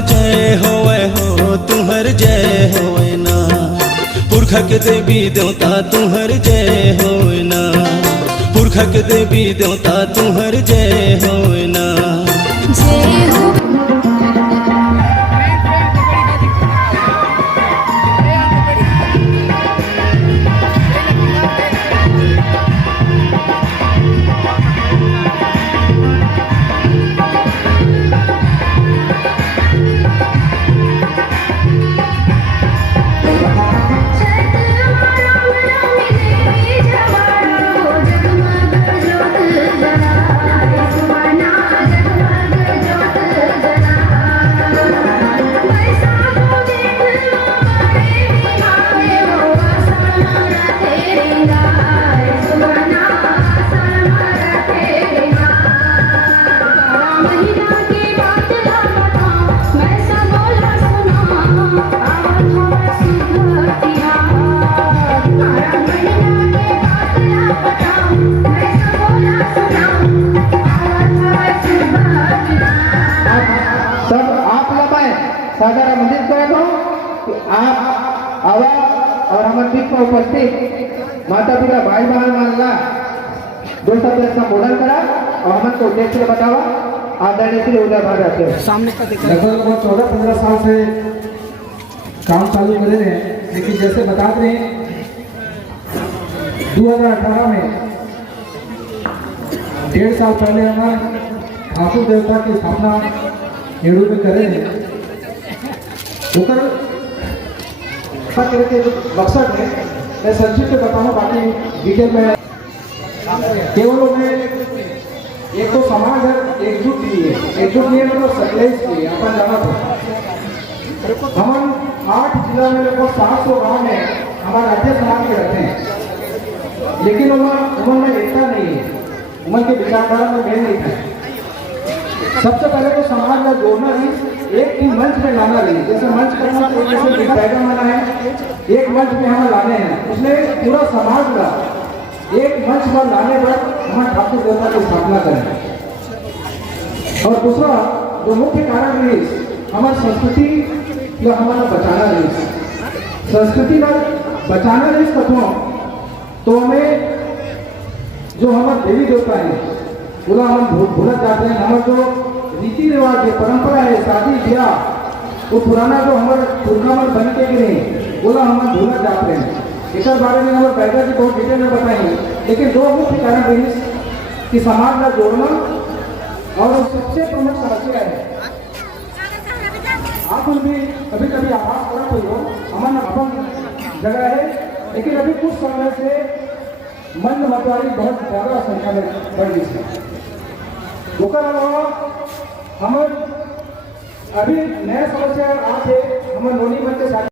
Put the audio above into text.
जय होवे हो तुम्हर जय होवे ना, पुरखक देवी देवता तुम्हर जय होवे ना, पुरखक देवी देवता तुम्हर जय होवे ना। जय हो साधारण मंदिर करत हो कि आप आवा और हमारे बीच में उपस्थित माता पिता भाई बहन मानला दो शब्द संबोधन करा और हमको उद्देश्य बतावा। आदरणीय श्री उदय भारत सामने का देखा लगभग 14-15 साल से काम चालू करे हैं, लेकिन जैसे बताते हैं 2018 में 1.5 साल पहले हमारे ठाकुर देवता की स्थापना हेड़ू में करे हैं। के मकसद में मैं संक्षिप्त बताऊँ, बाकी डिटेल में केवल में एक तो समाज है एकजुट लिए मतलब सक्लेश लिए अपन जाना था। हम 8 जिला में लगभग 700 गाँव में हमारे राज्य समाज के रहते हैं, लेकिन उम्र में एकता नहीं है, उम्र के विचारधारा में मेल नहीं है। सबसे पहले तो समाज में जोड़ना ही एक ही मंच में लाना रही, जैसे मंच करना तो जैसे बैठा बना है, एक मंच में हमें लाने हैं, इसलिए पूरा समाज का एक मंच पर लाने पर हम ठाकुर देवता की स्थापना करें। और दूसरा जो मुख्य कारण रही हमारी संस्कृति जो हमारा बचाना रही, संस्कृति का बचाना रही कथों तो हमें जो हमारे देवी देवता है पूरा हम भूलत जाते हैं। हमारे जो रीति रिवाज है, परंपरा है, शादी ब्याह, वो पुराना जो हमारे पुरखामल बन के नहीं बोला हम भूलत जाते हैं। इस बारे में हमारे पैदा जी बहुत डिटेल में बताएंगे, लेकिन दो मुख्य कारण रही कि समाज का जोड़ना और सबसे प्रमुख समस्या है आप भी कभी कभी आवाज करा कोई हो हमारा अपन जगह है, लेकिन अभी कुछ समय से मंद मतवारी बहुत ज्यादा संख्या में बढ़ गई है। उसके अलावा हम अभी नया समस्या आते हमारे नोनी मन के साथ